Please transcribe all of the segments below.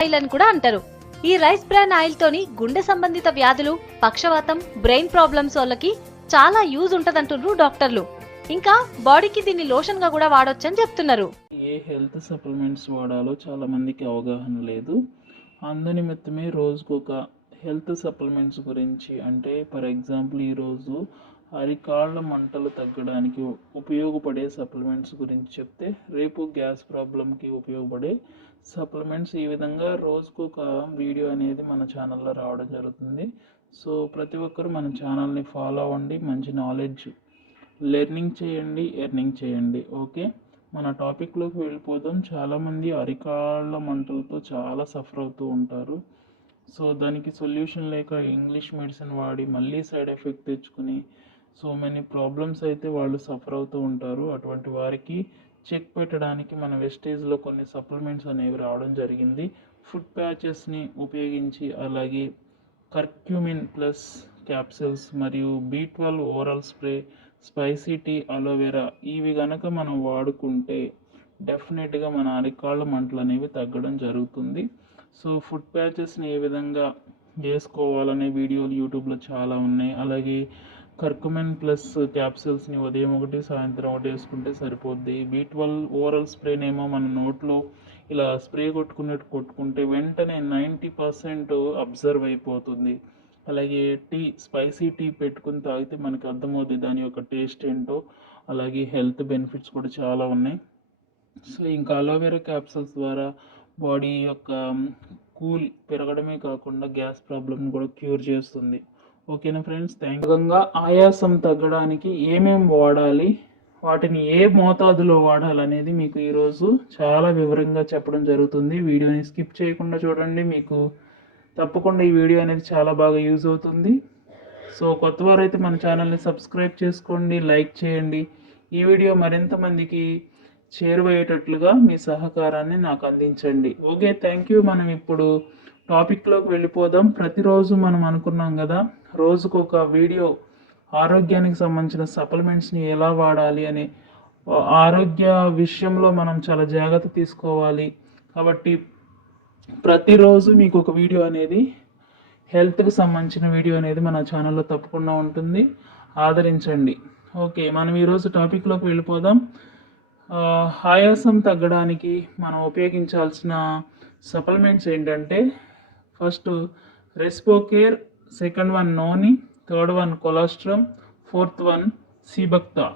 Oil అని కూడా అంటారు. ఈ రైస్ బ్రాన్ ఆయిల్ తోని గుండె సంబంధిత వ్యాధులు పక్షవాతం బ్రెయిన్ ప్రాబ్లమ్స్ వాళ్ళకి చాలా యూజ్ ఉంటదంటున్నారు డాక్టర్లు. ఇంకా బాడీకి దీన్ని లోషన్గా కూడా వాడొచ్చని చెప్తున్నారు. ఏ హెల్త్ సప్లిమెంట్స్ వాడాలో చాలా మందికి అవగాహన లేదు. అందు నిమిత్తమే రోజుకు ఒక హెల్త్ సప్లిమెంట్స్ గురించి అంటే ఫర్ ఎగ్జాంపుల్ ఈరోజు అరికాళ్ళ మంటలు తగ్గడానికి ఉపయోగపడే సప్లిమెంట్స్ గురించి చెప్తే రేపు గ్యాస్ ప్రాబ్లంకి ఉపయోగపడే సప్లిమెంట్స్ ఈ విధంగా రోజుకు ఒక వీడియో అనేది మన ఛానల్లో రావడం జరుగుతుంది. సో ప్రతి ఒక్కరు మన ఛానల్ని ఫాలో అవ్వండి మంచి నాలెడ్జ్ లెర్నింగ్ చేయండి ఎర్నింగ్ చేయండి. ఓకే? మన టాపిక్లోకి వెళ్ళిపోదాం. చాలామంది అరికాళ్ళ మంటలతో చాలా సఫర్ అవుతూ ఉంటారు. సో దానికి సొల్యూషన్ లేక ఇంగ్లీష్ మెడిసిన్ వాడి మళ్ళీ సైడ్ ఎఫెక్ట్ తెచ్చుకుని సో మెనీ ప్రాబ్లమ్స్ అయితే వాళ్ళు సఫర్ అవుతూ ఉంటారు. అటువంటి వారికి చెక్ పెట్టడానికి మన వెస్టేజ్లో కొన్ని సప్లిమెంట్స్ అనేవి రావడం జరిగింది. ఫుడ్ ప్యాచెస్ని ఉపయోగించి అలాగే కర్క్యూమిన్ ప్లస్ క్యాప్సిల్స్ మరియు B twelve oral spray spicy tea aloe vera ఇవి గనక మనం వాడుకుంటే డెఫినెట్గా మన అరికాళ్ళ మంటలు అనేవి తగ్గడం జరుగుతుంది. సో ఫుడ్ ప్యాచెస్ని ఏ విధంగా వేసుకోవాలనే వీడియోలు యూట్యూబ్లో చాలా ఉన్నాయి. అలాగే కర్కుమెన్ ప్లస్ క్యాప్సిల్స్ని ఉదయం ఒకటి సాయంత్రం ఒకటి వేసుకుంటే సరిపోద్ది. బీ ట్వెల్వ్ ఓవరాల్ స్ప్రేనేమో మన నోట్లో ఇలా స్ప్రే కొట్టుకున్నట్టు కొట్టుకుంటే వెంటనే నైంటీ పర్సెంట్ అబ్జర్వ్ అయిపోతుంది. అలాగే టీ స్పైసీ టీ పెట్టుకుని తాగితే మనకి అర్థమవుతుంది దాని యొక్క టేస్ట్ ఏంటో. అలాగే హెల్త్ బెనిఫిట్స్ కూడా చాలా ఉన్నాయి. సో ఇంకా అలోవెరా క్యాప్సూల్స్ ద్వారా బాడీ యొక్క కూల్ పెరగడమే కాకుండా గ్యాస్ ప్రాబ్లమ్ని కూడా క్యూర్ చేస్తుంది. ఓకేనా ఫ్రెండ్స్? థ్యాంక్ విధంగా ఆయాసం తగ్గడానికి ఏమేం వాడాలి? వాటిని ఏ మోతాదులో వాడాలనేది మీకు ఈరోజు చాలా వివరంగా చెప్పడం జరుగుతుంది. వీడియోని స్కిప్ చేయకుండా చూడండి. మీకు తప్పకుండా ఈ వీడియో అనేది చాలా బాగా యూజ్ అవుతుంది. సో కొత్త వారైతే మన ఛానల్ని సబ్స్క్రైబ్ చేసుకోండి లైక్ చేయండి. ఈ వీడియో మరింత మందికి చేరువయ్యేటట్లుగా మీ సహకారాన్ని నాకు అందించండి. ఓకే థ్యాంక్ యూ మనం ఇప్పుడు టాపిక్లోకి వెళ్ళిపోదాం. ప్రతిరోజు మనం అనుకున్నాం కదా రోజుకు ఒక వీడియో ఆరోగ్యానికి సంబంధించిన సప్లిమెంట్స్ని ఎలా వాడాలి అని ఆరోగ్య విషయంలో మనం చాలా జాగ్రత్త తీసుకోవాలి. కాబట్టి ప్రతిరోజు మీకు ఒక వీడియో అనేది హెల్త్కి సంబంధించిన వీడియో అనేది మన ఛానల్లో తప్పకుండా ఉంటుంది. ఆదరించండి. ఓకే మనం ఈరోజు టాపిక్లోకి వెళ్ళిపోదాం. ఆయాసం తగ్గడానికి మనం ఉపయోగించాల్సిన సప్లిమెంట్స్ ఏంటంటే first Respocare second one noni third one colostrum fourth one సీబక్తా.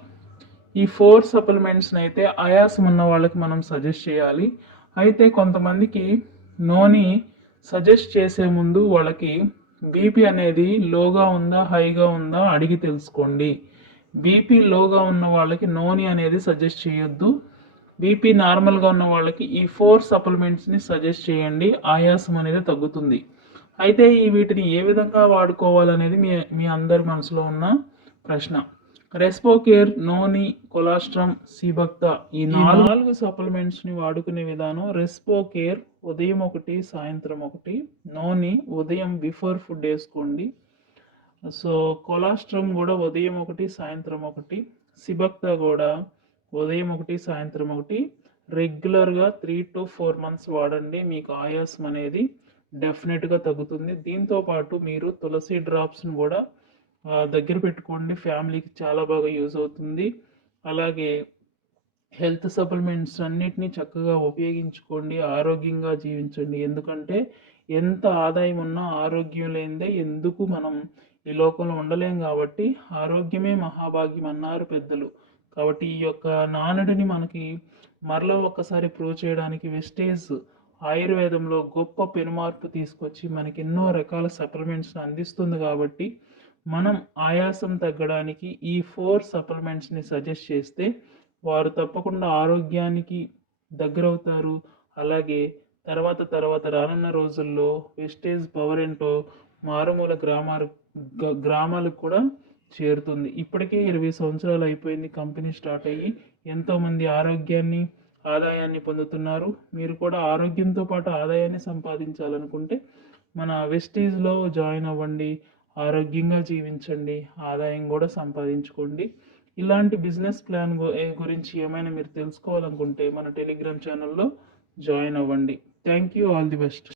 ఈ ఫోర్ సప్లిమెంట్స్ని అయితే ఆయాసం ఉన్న వాళ్ళకి మనం సజెస్ట్ చేయాలి. అయితే కొంతమందికి నోని సజెస్ట్ చేసే ముందు వాళ్ళకి బీపీ అనేది లోగా ఉందా హైగా ఉందా అడిగి తెలుసుకోండి. బీపీ లోగా ఉన్న వాళ్ళకి నోని అనేది సజెస్ట్ చేయొద్దు. బీపీ నార్మల్గా ఉన్న వాళ్ళకి ఈ ఫోర్ సప్లిమెంట్స్ని సజెస్ట్ చేయండి. ఆయాసం అనేది తగ్గుతుంది. అయితే ఈ వీటిని ఏ విధంగా వాడుకోవాలనేది మీ మీ అందరి మనసులో ఉన్న ప్రశ్న. రెస్పోకేర్ నోని కొలాస్ట్రమ్ సిబక్త ఈ నాలుగు సప్లిమెంట్స్ని వాడుకునే విధానం రెస్పోకేర్ ఉదయం ఒకటి సాయంత్రం ఒకటి నోని ఉదయం బిఫోర్ ఫుడ్ వేసుకోండి. సో కొలాస్ట్రమ్ కూడా ఉదయం ఒకటి సాయంత్రం ఒకటి సిబక్తా కూడా ఉదయం ఒకటి సాయంత్రం ఒకటి. రెగ్యులర్గా త్రీ టు ఫోర్ మంత్స్ వాడండి మీకు ఆయాసం అనేది డెఫినెట్గా తగ్గుతుంది. దీంతో పాటు మీరు తులసి డ్రాప్స్ని కూడా దగ్గర పెట్టుకోండి. ఫ్యామిలీకి చాలా బాగా యూజ్ అవుతుంది. అలాగే హెల్త్ సప్లిమెంట్స్ అన్నిటినీ చక్కగా ఉపయోగించుకోండి ఆరోగ్యంగా జీవించండి. ఎందుకంటే ఎంత ఆదాయం ఉన్నా ఆరోగ్యం లేనిదే ఎందుకు మనం ఈ లోకంలో ఉండలేం కాబట్టి ఆరోగ్యమే మహాభాగ్యం అన్నారు పెద్దలు. కాబట్టి ఈ యొక్క నానుడిని మనకి మరలా ఒక్కసారి ప్రూవ్ చేయడానికి వెస్టేజ్ ఆయుర్వేదంలో గొప్ప పెనుమార్పు తీసుకొచ్చి మనకి ఎన్నో రకాల సప్లిమెంట్స్ని అందిస్తుంది కాబట్టి మనం ఆయాసం తగ్గడానికి ఈ ఫోర్ సప్లిమెంట్స్ని సజెస్ట్ చేస్తే వారు తప్పకుండా ఆరోగ్యానికి దగ్గరవుతారు. అలాగే తర్వాత తర్వాత రానున్న రోజుల్లో వెస్టేజ్ పవర్ ఏంటో మారుమూల గ్రామాలు గ- గ్రామాలకు కూడా చేరుతుంది. ఇప్పటికే ఇరవై సంవత్సరాలు అయిపోయింది కంపెనీ స్టార్ట్ అయ్యి. ఎంతోమంది ఆరోగ్యాన్ని ఆదాయాన్ని పొందుతున్నారు. మీరు కూడా ఆరోగ్యంతో పాటు ఆదాయాన్ని సంపాదించాలనుకుంటే మన వెస్టీజ్లో జాయిన్ అవ్వండి ఆరోగ్యంగా జీవించండి ఆదాయం కూడా సంపాదించుకోండి. ఇలాంటి బిజినెస్ ప్లాన్ గురించి ఏమైనా మీరు తెలుసుకోవాలనుకుంటే మన టెలిగ్రామ్ ఛానల్లో జాయిన్ అవ్వండి. Thank you all the best.